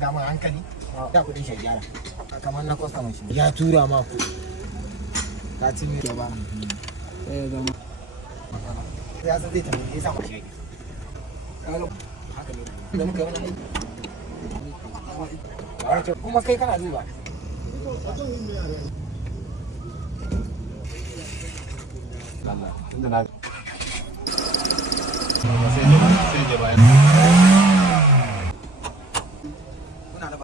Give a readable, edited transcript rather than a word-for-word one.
dama hankali da kudin shi gyara kamar na kwasa mashi ya tura ma ku ka ci mai ba sai zama ya san zai tafi ya samu shi haka ne da muka wani aiki kuma kai kana duba Allah tunda na sai je bayan